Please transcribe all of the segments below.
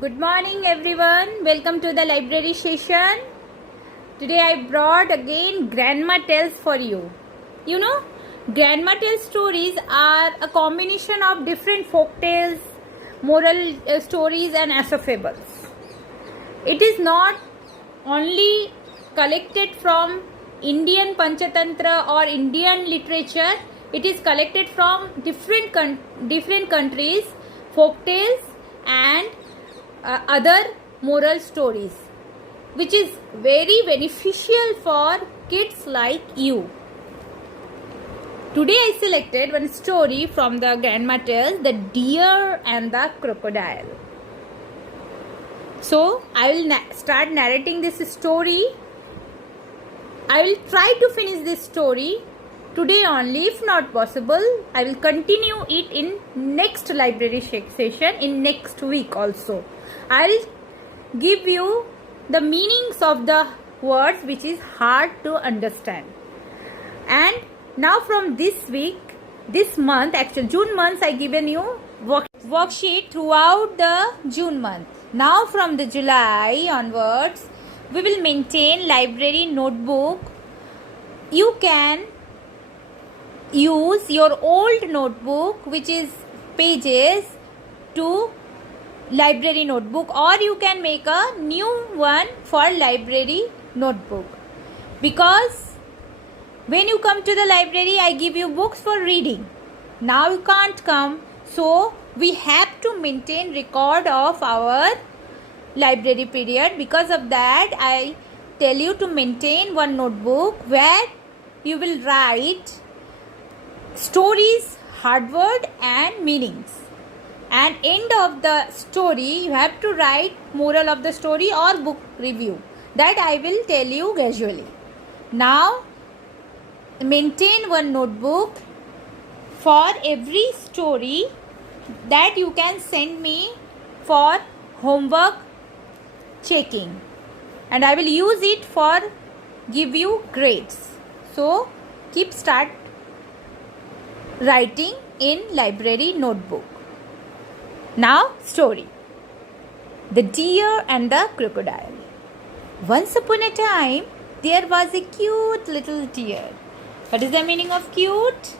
Good morning everyone. Welcome to the library session. Today I brought again Grandma Tales for you. You know, Grandma Tales stories are a combination of different folk tales, moral stories and aesophables. It is not only collected from Indian Panchatantra or Indian literature. It is collected from different countries, folk tales and other moral stories, which is very beneficial for kids like you. Today I selected one story from the Grandma Tales, The Deer and the Crocodile. So I will start narrating this story. I will try to finish this story today only. If not possible, I will continue it in next library session in next week also. I will give you the meanings of the words which is hard to understand. And now from this week, this month, actually June month, I given you worksheet throughout the June month. Now from the July onwards, we will maintain library notebook. You can use your old notebook which is pages to library notebook, or you can make a new one for library notebook, because when you come to the library I give you books for reading. Now you can't come, so we have to maintain record of our library period. Because of that I tell you to maintain one notebook where you will write stories, hard word and meanings, and end of the story you have to write moral of the story or book review. That I will tell you gradually. Now maintain one notebook for every story that you can send me for homework checking, and I will use it for give you grades. So keep start writing in library notebook. Now story, The Deer and the Crocodile. Once upon a time there was a cute little deer. What is the meaning of cute?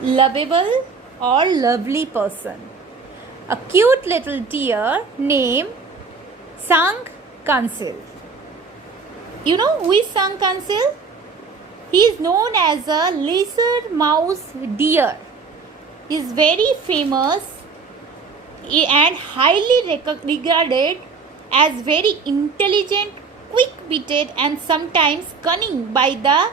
Lovable or lovely person. A cute little deer named Sang Kansil. You know who is Sang Kansil? He is known as a lizard mouse deer. He is very famous and highly regarded as very intelligent, quick-witted and sometimes cunning by the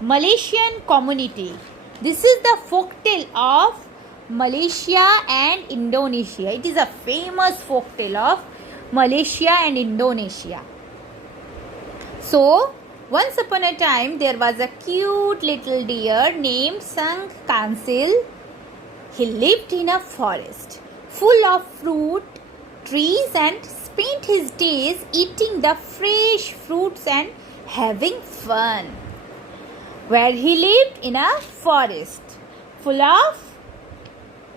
Malaysian community. This is the folktale of Malaysia and Indonesia. It is a famous folktale of Malaysia and Indonesia. So, once upon a time there was a cute little deer named Sang Kansil. He lived in a forest full of fruit trees and spent his days eating the fresh fruits and having fun. Where he lived in a forest full of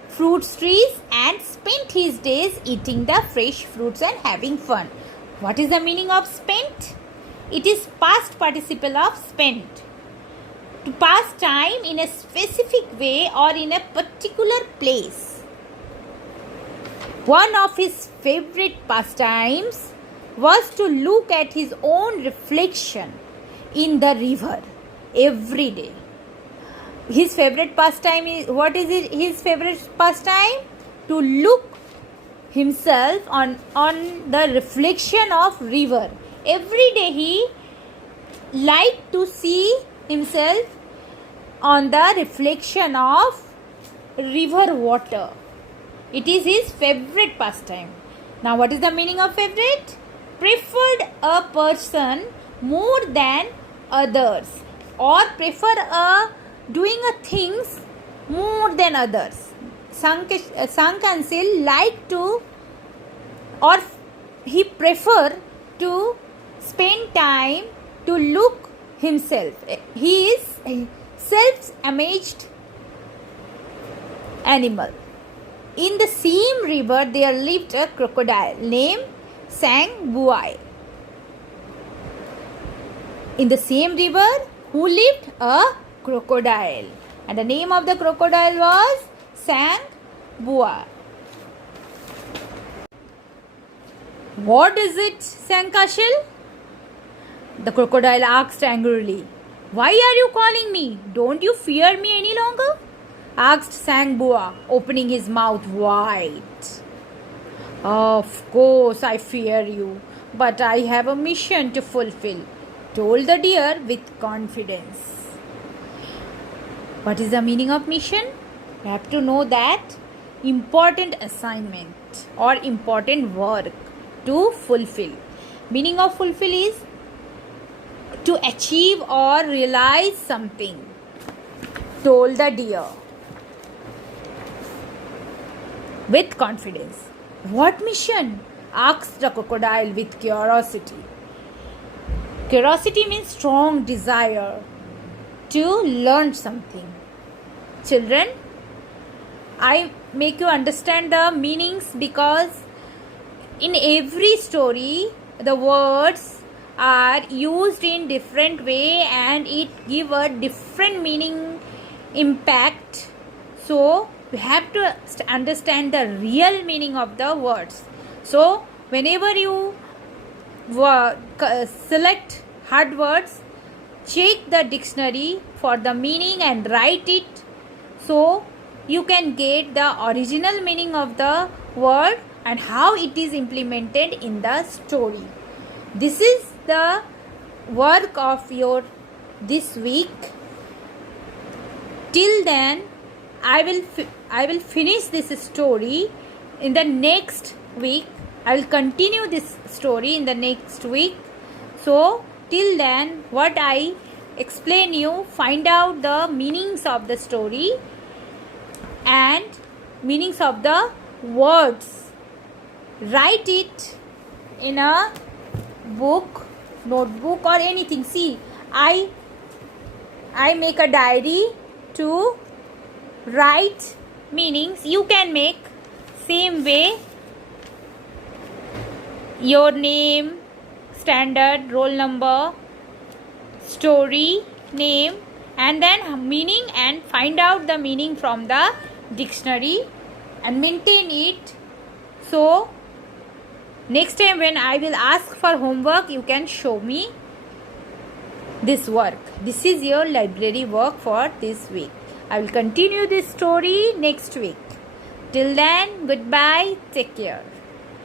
fruit trees and spent his days eating the fresh fruits and having fun. What is the meaning of spent? It is past participle of spent. To pass time in a specific way or in a particular place. One of his favorite pastimes was to look at his own reflection in the river every day. His favorite pastime is, what is it, his favorite pastime? To look himself on the reflection of river. Every day he liked to see himself on the reflection of river water. It is his favorite pastime. Now what is the meaning of favorite? Preferred a person more than others, or prefer doing a things more than others. Sang Kansil liked to, or he prefer to spend time to look himself. He is self-imaged animal. In the same river there lived a crocodile named Sang Buai. In the same river, who lived? A crocodile. And the name of the crocodile was Sang Buai. What is it, Sandcastle? The crocodile asked angrily. Why are you calling me? Don't you fear me any longer? Asked Sang Buai, opening his mouth wide. Of course I fear you, but I have a mission to fulfill, told the deer with confidence. What is the meaning of mission? You have to know that important assignment or important work to fulfill. Meaning of fulfill is to achieve or realize something, told the deer with confidence. What mission? Asked the crocodile with curiosity. Curiosity means strong desire to learn something. Children, I make you understand the meanings because in every story the words are used in different way and it give a different meaning impact. So we have to understand the real meaning of the words. So whenever you select hard words, check the dictionary for the meaning and write it, so you can get the original meaning of the word and how it is implemented in the story. This is the work of your this week. Till then, I will finish this story in the next week. I will continue this story in the next week. So till then, what I explain you, find out the meanings of the story and meanings of the words. Write it in a book, notebook or anything. See, I make a diary to write meanings. You can make same way your name, standard, roll number, story, name and then meaning, and find out the meaning from the dictionary and maintain it. So next time when I will ask for homework, you can show me this work. This is your library work for this week. I will continue this story next week. Till then, goodbye. Take care.